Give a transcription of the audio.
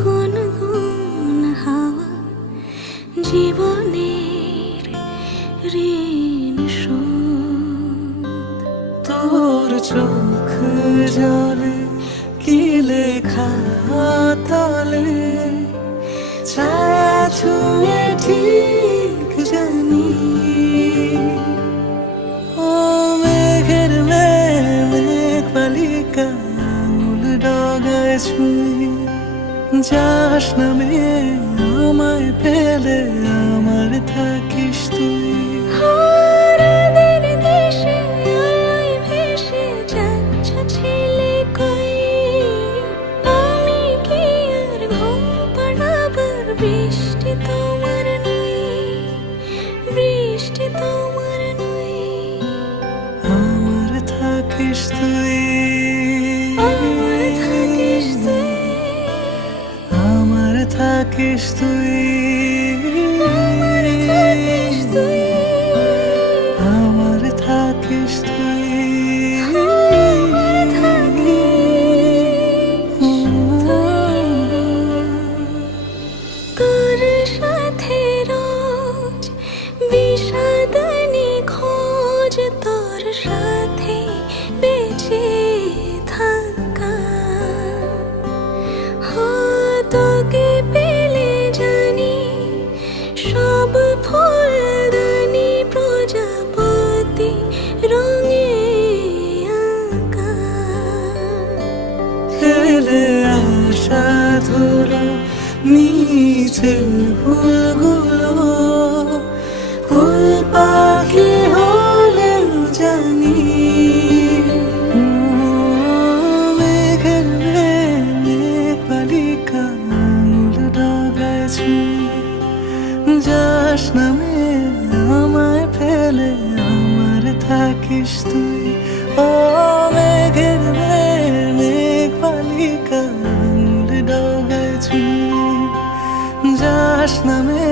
গুনগুন হাওয়া জীবনের ঋণ শোধ। তোর চোখ জলে কি লেখা তলে, ছায়া ছুঁয়ে ঠিক জানি। ও মেঘের মেঘ বালিকা আঙুল ডগায় ছুঁয়ে, যাস নামে আমায় পেলে আমার থাকিস তুই। হারাদের দেশে আলোয় ভেসে যাচ্ছ ছেলে কই, আমি কি আর ঘুম পাড়াবার বৃষ্টি তোমার নই, বৃষ্টি তোমার নই। আমার থাকিস তুই, আমার থাকিস তুই, আমার থাকিস তুই, আমার থাকিস তুই, আমার থাকিস তুই, আমার থাকিস তুই। তোর সাথে রোজ বিষাদ নিখোঁজ, তোর সাথে বেঁচে থাকা। তোকে পেলে জানি সব ফুলদানি প্রজাপতি রঙে আঁকা। ফেলে আসা ধুলো নিচে ফুলগুলো, ফুল পাখি হলেও জানি। মেঘের মেঘ বালিকা আঙুল ডগায় ছুঁয়ে, যাস নামে আমায় ফেলে আমার থাকিস তুই। ও মেঘের মেঘ বালিকা আঙুল ডগায় ছুঁয়ে, যাস নামে